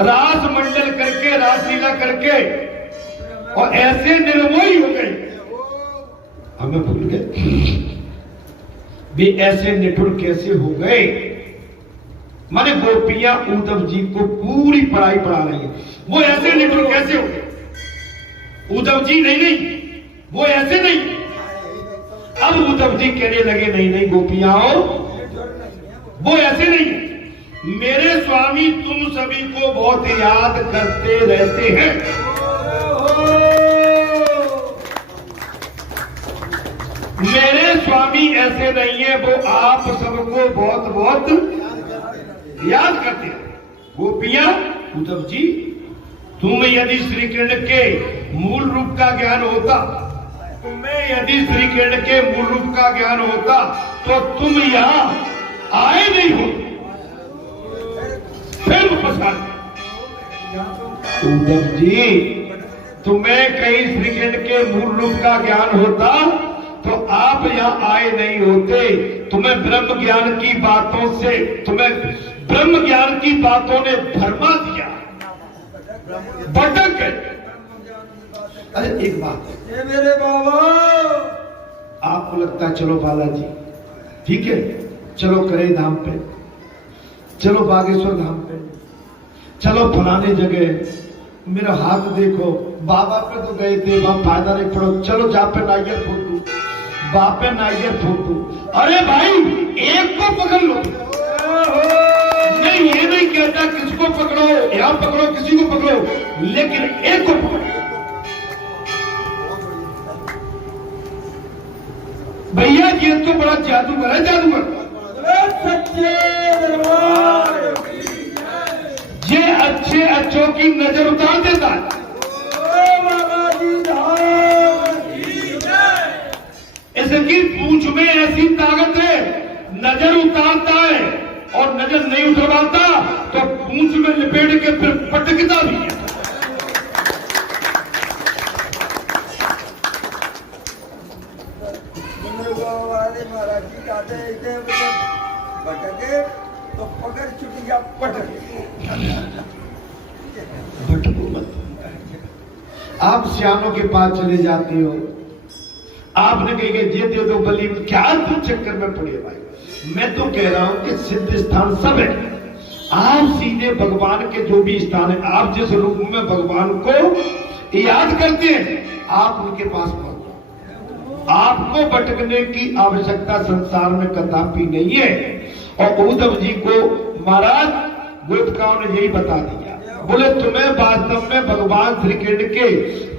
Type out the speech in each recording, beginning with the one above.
रास मंडल करके, रासलीला करके और ऐसे निर्मोही हो गए, हमें भूल गए भी ऐसे निठुर कैसे हो गए। माने गोपियां उद्धव जी को पूरी पढ़ाई पढ़ा रही है, वो ऐसे निठुर कैसे हो गए? उद्धव जी नहीं, वो ऐसे नहीं। अब उद्धव जी कहने लगे नहीं गोपियां, वो ऐसे नहीं। मेरे स्वामी तुम सभी को बहुत याद करते रहते हैं। मेरे स्वामी ऐसे नहीं है, वो आप सबको बहुत बहुत याद करते हैं। गोपियां, उद्धव जी, तुम्हें यदि श्री कृष्ण के मूल रूप का ज्ञान होता, तुम्हें यदि श्री कृष्ण के मूल रूप का ज्ञान होता तो तुम यहां आए नहीं हो, फिर वापस। उद्धव जी, तुम्हें कहीं श्री कृष्ण के मूल रूप का ज्ञान होता तो आप यहां आए नहीं होते। तुम्हें ब्रह्म ज्ञान की बातों से, तुम्हें ब्रह्म ज्ञान की बातों ने भरमा दिया, भटक गए। अरे एक बात है मेरे बाबा, आपको लगता है चलो बालाजी ठीक है, चलो करे धाम पे, चलो बागेश्वर धाम पे, चलो फलाने जगह, मेरा हाथ देखो, बाबा पे तो गए थे, वहां फायदा नहीं पड़ो, चलो जा पे नाइजर फोटू, बापे नाइजर फोटू। अरे भाई, एक को पकड़ लो। नहीं, ये नहीं कहता किसको पकड़ो, यहां पकड़ो, किसी को पकड़ो, लेकिन एक को पकड़ो। भैया ये तो बड़ा जादूगर है, जादूगर। सच्चे दरबार, ये अच्छे अच्छों की नजर उतार देता है। इसकी पूंछ में ऐसी ताकत है, नजर उतारता है, और नजर नहीं उतरवाता तो पूंछ में लपेट के फिर पटकता भी है। महाराज जी कहते हैं भटके तो पकड़ छुटिया पटके। भटको मत। आप सियानों के पास चले जाते हो, आपने कही जे दे दो बलि, क्या तुम चक्कर में पड़े भाई। मैं तो कह रहा हूं कि सिद्ध स्थान सब है, आप सीधे भगवान के जो भी स्थान है, आप जिस रूप में भगवान को याद करते हैं, आप उनके पास पहुंचो। आपको भटकने की आवश्यकता संसार में कदापि नहीं है। और उद्धव जी को महाराज गोपिकाओं ने यही बता दिया, बोले तुम्हें वास्तव में भगवान श्री कृष्ण के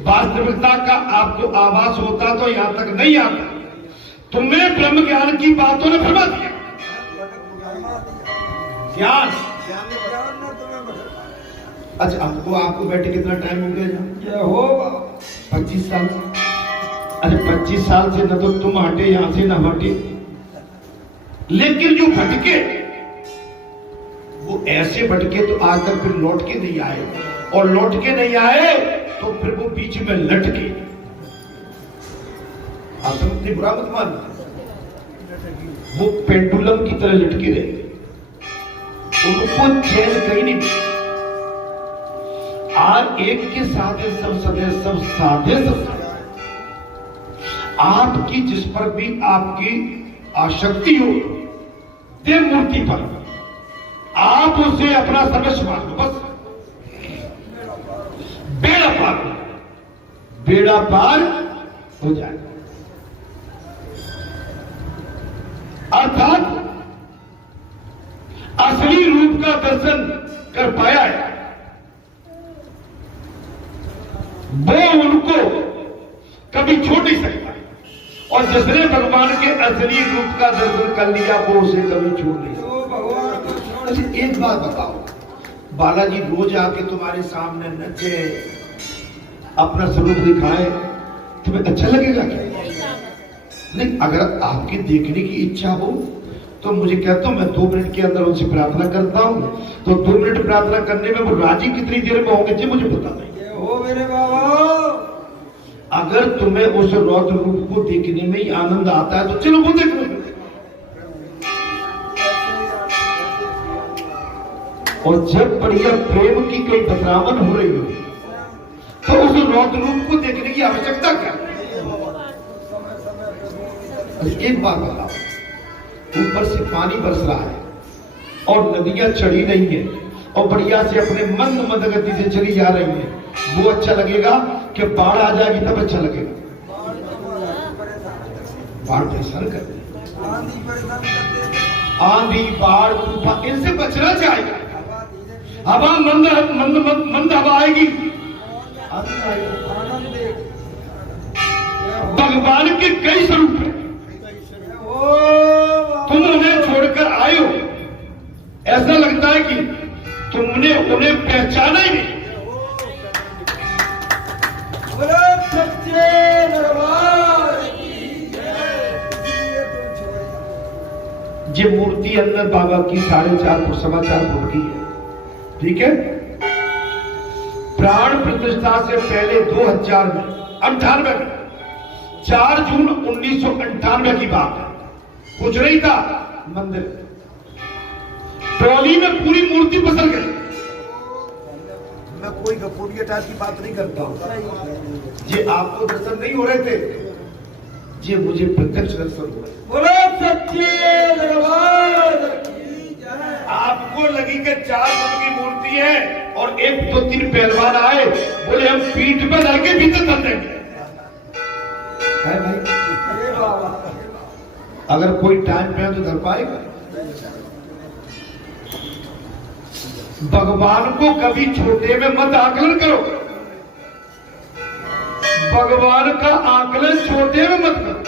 वास्तविकता का आपको आभास होता तो यहां तक नहीं आता। तुम्हें ब्रह्म ज्ञान की बातों ने भरमा दिया। ज्ञान, अच्छा आपको बैठे कितना टाइम हो गया? होगा 25 साल। अरे 25 साल से न तो तुम हटे यहां से, न हटे। लेकिन जो भटके वो ऐसे भटके तो आज तक फिर लौट के नहीं आए, और लौट के नहीं आए तो फिर वो बीच में लटके। आप समझते, बुरा मत मान, वो पेंडुलम की तरह लटके रहे, उनको चैन कहीं नहीं। आज एक के साथ सब सदे सब साधे सब, आपकी जिस पर भी आपकी आसक्ति हो, देव मूर्ति पर आप उसे अपना सर्वस्व मान लो, बस बेड़ा पार, बेड़ा पार हो जाए। अर्थात असली रूप का दर्शन कर पाया है, वो उनको कभी छोड़ नहीं सकता। और जिसने भगवान के असली रूप का दर्शन कर लिया वो उसे कभी छोड़ नहीं सकता। एक बात बताओ, बालाजी रोज आके तुम्हारे सामने नचे, अपना स्वरूप दिखाए, तुम्हें अच्छा लगेगा क्या? नहीं, अगर आपकी देखने की इच्छा हो तो मुझे कहता हूं, मैं 2 मिनट के अंदर उनसे प्रार्थना करता हूं। तो 2 मिनट प्रार्थना करने में वो राजी कितनी देर में होंगे जी मुझे पता नहीं। हो मेरे बाबा, अगर तुम्हें उस रौद्र रूप को देखने में ही आनंद आता है तो चलो वो देख लो। और जब बढ़िया प्रेम की कोई बतरावन हो रही हो तो उस रौद्र रूप को देखने की आवश्यकता क्या है? एक बात बताओ, ऊपर से पानी बरस रहा है और नदियां चढ़ी रही हैं और बढ़िया से अपने मंद मंद गति से चली जा रही हैं, वो अच्छा लगेगा कि बाढ़ आ जाएगी तब अच्छा लगेगा? बाढ़ परेशान करती है, आंधी बाढ़ तूफान, इनसे बचना चाहिए। हवा मंद मंद मंद मंद हवा आएगी, भगवान के कई स्वरूप हैं, तुम उन्हें छोड़कर आए हो, ऐसा लगता है कि तुमने उन्हें पहचाना ही नहीं। सच्चे दरबार की जय। ये मूर्ति अंदर बाबा की 4.5 फुट 4.25 फुट की है, ठीक है। प्राण प्रतिष्ठा से पहले 2098 में 4 जून 1998 की बात है, कुछ नहीं था मंदिर, ट्रॉली में पूरी मूर्ति बदल गई। मैं कोई गपोरिया टाइप की बात नहीं करता हूं, ये आपको दर्शन नहीं हो रहे थे, ये मुझे प्रत्यक्ष दर्शन हो रहे। बोलो सच्चे दरबार की जय। आपको लगी कि 4 फुट की मूर्ति है और 1 2 3 पहलवान आए, बोले हम पीठ पर धर के भीतर धर देंगे। है भाई, अरे बाबा, अगर कोई टाइम पे है तो धर पाएगा? भगवान को कभी छोटे में मत आकलन करो, भगवान का आकलन छोटे में मत करो।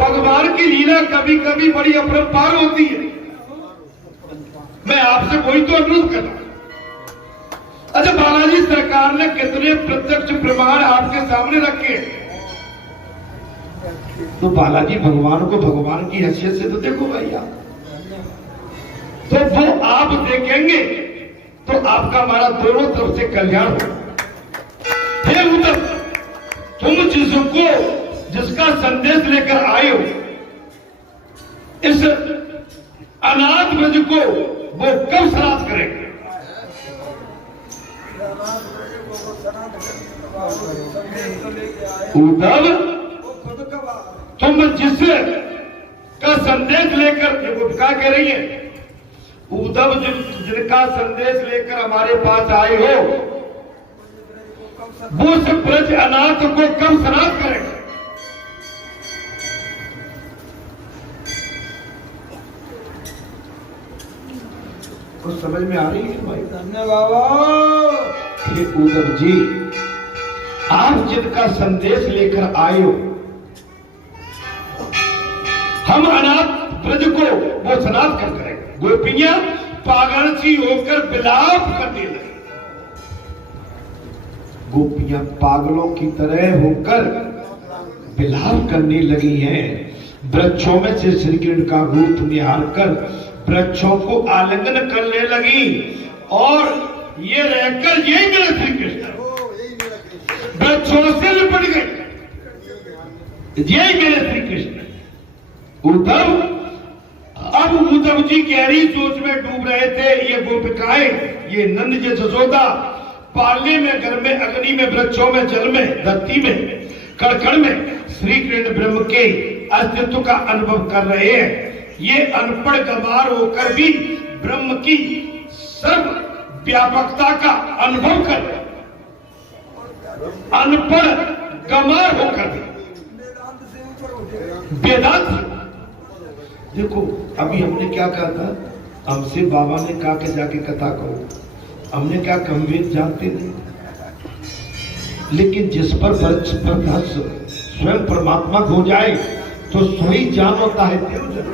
भगवान की लीला कभी कभी बड़ी अपरंपार होती है। मैं आपसे वही तो अनुरोध कर रहा हूं। अच्छा, बालाजी सरकार ने कितने प्रत्यक्ष प्रमाण आपके सामने रखे, तो बालाजी भगवान को भगवान की हैसियत से तो देखो भाई आप, तो वो आप देखेंगे तो आपका हमारा दोनों तरफ से कल्याण हो। हे उद्धव, तुम जिसका संदेश लेकर आए हो, इस अनाथ ब्रज को वो कब श्राद्ध करेंगे? उद्धव, तुम का संदेश लेकर, ये क्या कह रही है? उद्धव, जिनका संदेश लेकर हमारे पास आए हो, वो सब ब्रज अनाथ को कब श्राद्ध करेंगे? कुछ समझ में आ रही है भाई? धन्यवाद। हे उद्धव जी, आप जिनका संदेश लेकर आए हो, हम अनाथ ब्रज को वो श्राद्ध कर करेंगे। गोपियां पागल सी होकर विलाप करने लगी, गोपियां पागलों की तरह होकर विलाप करने लगी हैं। वृक्षों में से श्री कृष्ण का रूप निहार कर वृक्षों को आलिंगन करने लगी और ये रहकर यही मेरे श्री कृष्ण, वृक्षों से लिपट गए, यही मेरे श्री कृष्ण। उद्धव, अब उद्धव जी गहरी सोच में डूब रहे थे। ये गोपिकाएं, ये नंद जी जसोदा पालने में, घर में, अग्नि में, वृक्षों में, जल में, धरती में, कड़कड़ में श्री कृष्ण ब्रह्म के अस्तित्व का अनुभव कर रहे हैं। ये अनपढ़ गंवार होकर भी ब्रह्म की सर्व व्यापकता का अनुभव कर रहे हैं, अनपढ़ गंवार होकर भी वेदांत। देखो, अभी हमने क्या कहा था, हमसे बाबा ने कहा कि जाके कथा करो, हमने क्या कम वेद जानते नहीं, लेकिन जिस पर स्वयं परमात्मा हो जाए तो सोई जान होता है देव जन।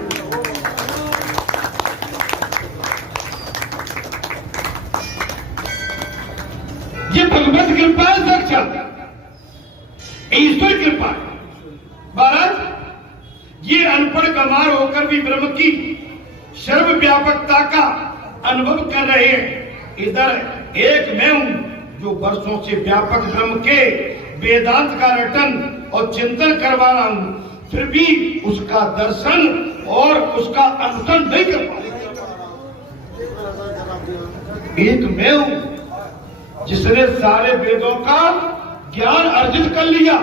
ये भगवत कृपा है, साक्षात ईश्वर कृपा है। महाराज, ये अनपढ़ गंवार होकर भी ब्रह्म की सर्वव्यापकता का अनुभव कर रहे हैं। इधर एक मैं हूं जो वर्षों से व्यापक ब्रह्म के वेदांत का रटन और चिंतन करवा रहा हूं, फिर भी उसका दर्शन और उसका अनुसरण नहीं कर पा रहा। एक मैं हूं जिसने सारे वेदों का ज्ञान अर्जित कर लिया,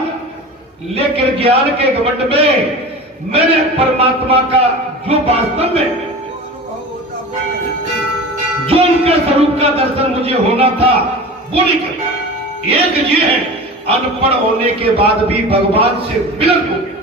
लेकिन ज्ञान के घमंड में मैंने परमात्मा का जो वास्तव में जो उनके स्वरूप का दर्शन मुझे होना था वो नहीं कर। एक ये है, अनपढ़ होने के बाद भी भगवान से मिलन हो गया।